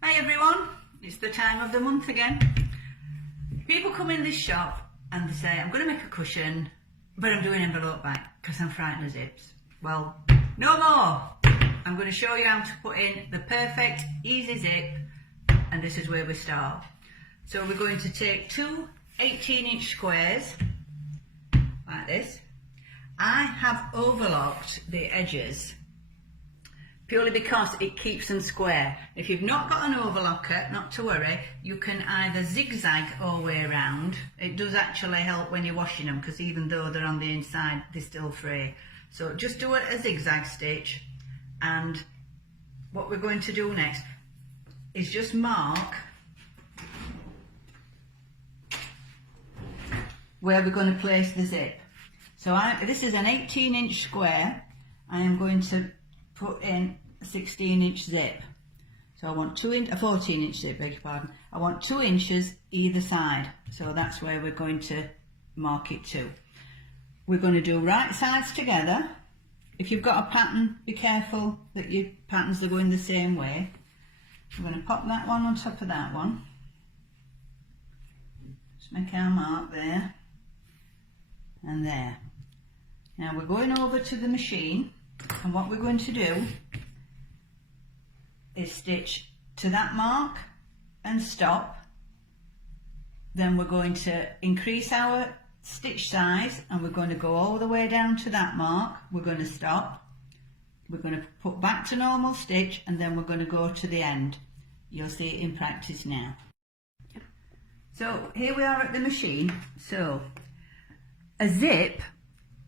Hi everyone, it's the time of the month again. People come in this shop and they say, I'm going to make a cushion, but I'm doing envelope back because I'm frightened of zips. Well, no more. I'm going to show you how to put in the perfect easy zip, and this is where we start. So we're going to take two 18-inch squares like this. I have overlocked the edges purely because it keeps them square. If you've not got an overlocker, not to worry, you can either zigzag all the way around. It does actually help when you're washing them, because even though they're on the inside, they're still free. So just do a zigzag stitch, and what we're going to do next is just mark where we're going to place the zip. So this is an 18-inch square. I am going to put in a 16-inch zip. So I want a 14-inch zip, beg your pardon. I want 2 inches either side. So that's where we're going to mark it to. We're going to do right sides together. If you've got a pattern, be careful that your patterns are going the same way. We're going to pop that one on top of that one. Just make our mark there and there. Now we're going over to the machine, and what we're going to do is stitch to that mark and stop. Then we're going to increase our stitch size, and we're going to go all the way down to that mark. We're going to stop. We're going to put back to normal stitch, and then we're going to go to the end. You'll see it in practice now. So here we are at the machine. So a zip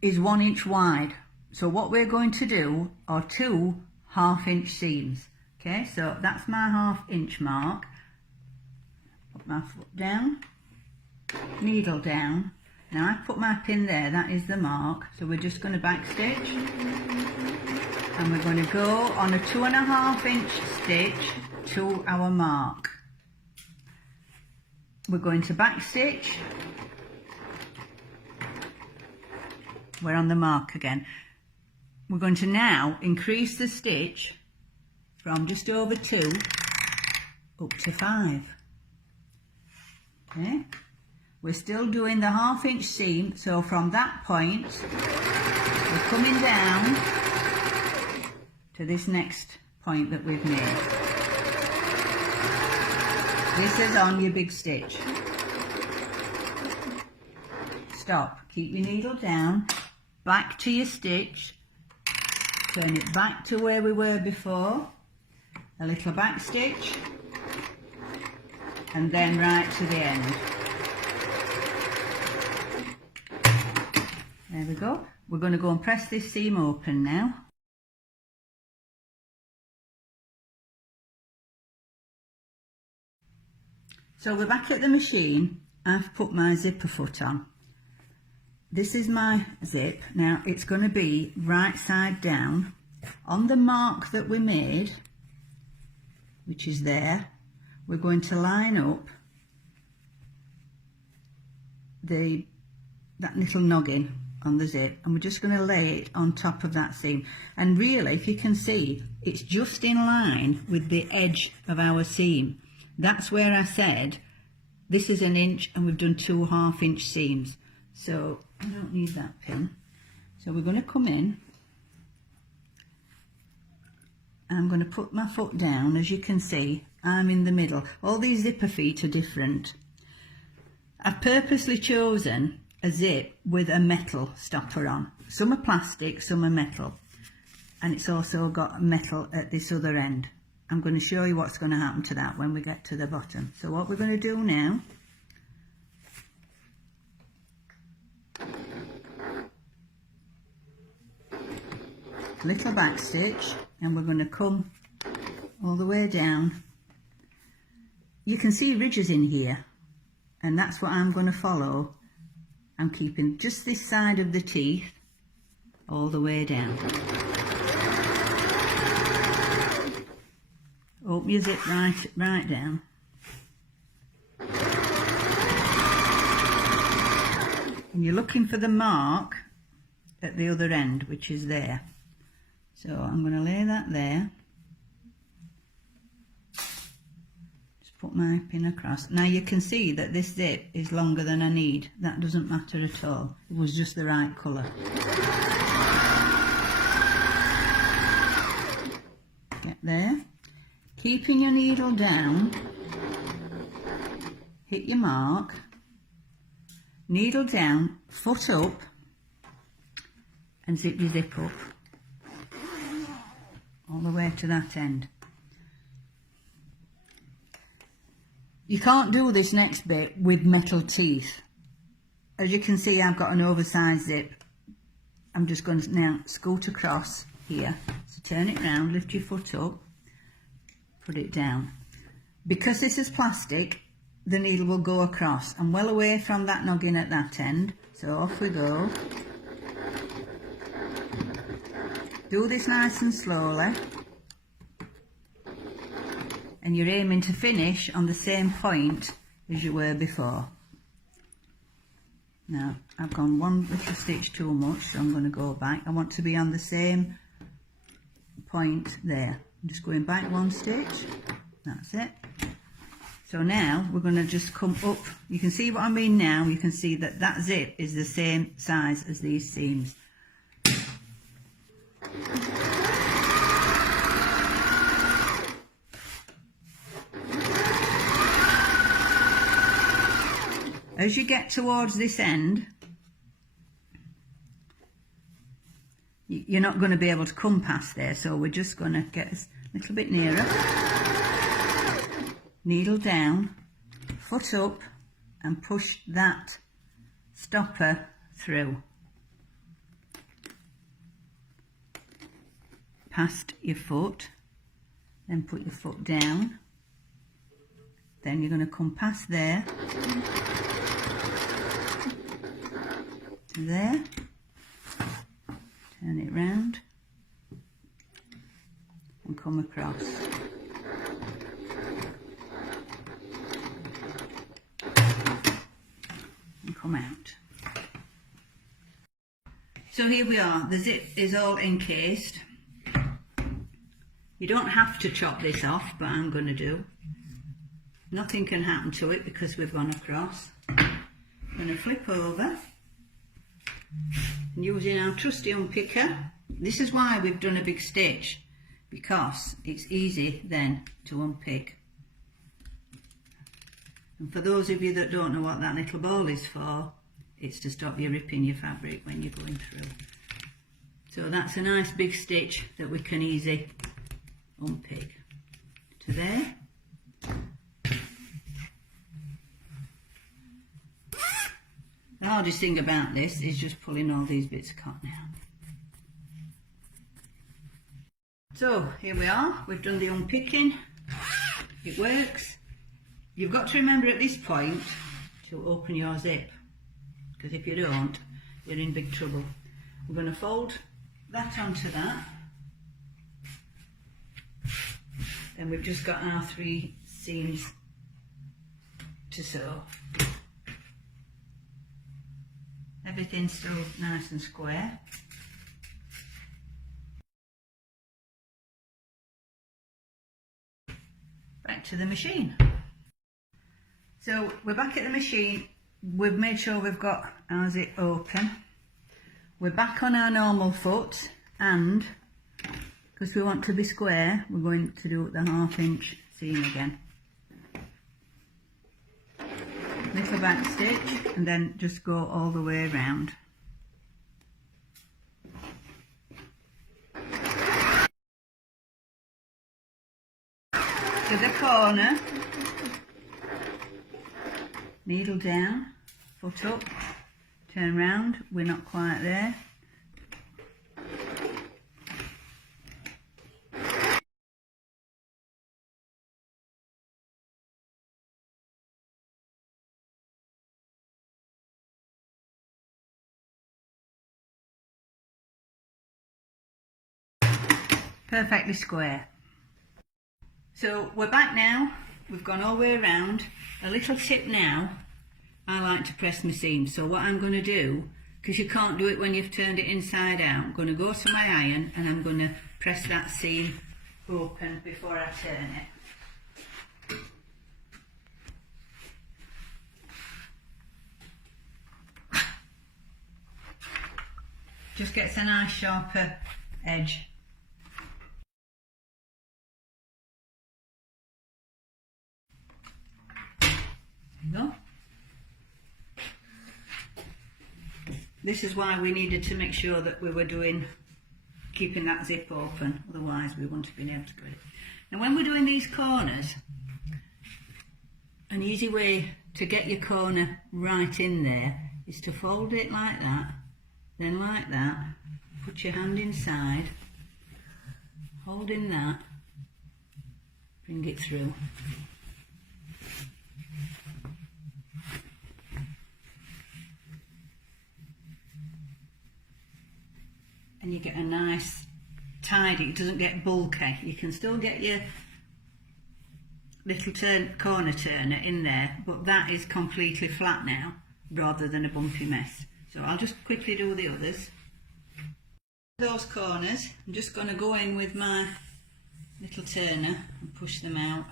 is 1 inch wide. So what we're going to do are 2 half-inch seams. Okay, so that's my half-inch mark. Put my foot down, needle down. Now I've put my pin there, that is the mark. So we're just going to back stitch, and we're going to go on a 2.5-inch stitch to our mark. We're going to back stitch. We're on the mark again. We're going to now increase the stitch from just over 2 up to 5. Okay, we're still doing the half-inch seam, so from that point we're coming down to this next point that we've made. This is on your big stitch. Stop, keep your needle down, back to your stitch, turn it back to where we were before, a little back stitch, and then right to the end. There we go. We're going to go and press this seam open now. So we're back at the machine. I've put my zipper foot on. This is my zip. Now it's going to be right side down on the mark that we made, which is there. We're going to line up that little noggin on the zip, and we're just going to lay it on top of that seam. And really, if you can see, it's just in line with the edge of our seam. That's where I said this is 1 inch and we've done 2 half-inch seams. So I don't need that pin. So we're going to come in. I'm going to put my foot down. As you can see, I'm in the middle. All these zipper feet are different. I've purposely chosen a zip with a metal stopper on. Some are plastic, some are metal. And it's also got metal at this other end. I'm going to show you what's going to happen to that when we get to the bottom. So what we're going to do now, little back stitch, and we're going to come all the way down. You can see ridges in here, and that's what I'm going to follow. I'm keeping just this side of the teeth all the way down. Open your zip right down. And you're looking for the mark at the other end, which is there. So I'm going to lay that there. put my pin across. Now you can see that this zip is longer than I need. That doesn't matter at all. It was just the right colour. Get there. Keeping your needle down, hit your mark, needle down, foot up, and zip your zip up all the way to that end. You can't do this next bit with metal teeth. As you can see, I've got an oversized zip. I'm just going to now scoot across here. So turn it round, lift your foot up, put it down. Because this is plastic, the needle will go across. I'm well away from that noggin at that end, so off we go. Do this nice and slowly. And you're aiming to finish on the same point as you were before. Now, I've gone one little stitch too much, so I'm going to go back. I want to be on the same point there. I'm just going back one stitch. That's it. So now we're going to just come up. You can see what I mean now. You can see that that zip is the same size as these seams. As you get towards this end, you're not going to be able to come past there, so we're just going to get a little bit nearer. Needle down, foot up, and push that stopper through. Past your foot, then put your foot down. Then you're going to come past there to there, turn it round and come across. And come out. So here we are, the zip is all encased. You don't have to chop this off, but I'm going to do. Nothing can happen to it because we've gone across. I'm going to flip over and using our trusty unpicker. This is why we've done a big stitch, because it's easy then to unpick. And for those of you that don't know what that little ball is for, it's to stop you ripping your fabric when you're going through. So that's a nice big stitch that we can easily unpick. To there. The hardest thing about this is just pulling all these bits of cotton out. So here we are, we've done the unpicking. It works. You've got to remember at this point to open your zip, because if you don't, you're in big trouble. We're going to fold that onto that. Then we've just got our 3 seams to sew. Everything's still nice and square. Back to the machine. So we're back at the machine. We've made sure we've got our zip open. We're back on our normal foot, and because we want to be square, we're going to do the 1/2 inch seam again. Little back stitch and then just go all the way around. To the corner, needle down, foot up, turn round, we're not quite there. Perfectly square. So we're back now, we've gone all the way around. A little tip now, I like to press my seam. So what I'm going to do, because you can't do it when you've turned it inside out, I'm going to go to my iron and I'm going to press that seam open before I turn it. just gets a nice sharper edge. There you go. This is why we needed to make sure that we were keeping that zip open, otherwise we wouldn't have been able to get it. Now when we're doing these corners, an easy way to get your corner right in there is to fold it like that, then like that, put your hand inside, holding that, bring it through. And you get a nice tidy, it doesn't get bulky. You can still get your little corner turner in there, but that is completely flat now rather than a bumpy mess. So I'll just quickly do the others. Those corners, I'm just going to go in with my little turner and push them out.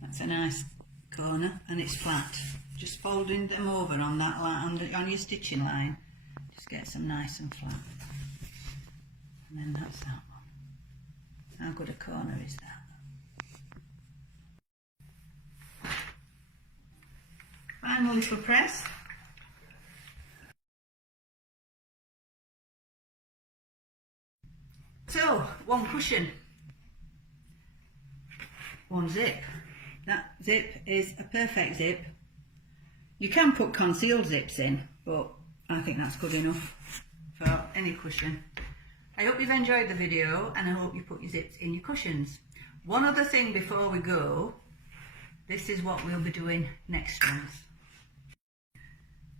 That's a nice corner and it's flat. Just folding them over on that line, on your stitching line, just gets them nice and flat. And then that's that one. How good a corner is that? Final little press. So, one cushion, one zip. That zip is a perfect zip. You can put concealed zips in, but I think that's good enough for any cushion. I hope you've enjoyed the video and I hope you put your zips in your cushions. One other thing before we go, this is what we'll be doing next month.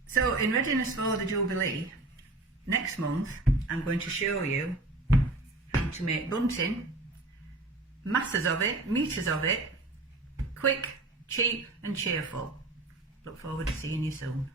So in readiness for the Jubilee, next month I'm going to show you how to make bunting, masses of it, meters of it, quick, cheap and cheerful. Look forward to seeing you soon.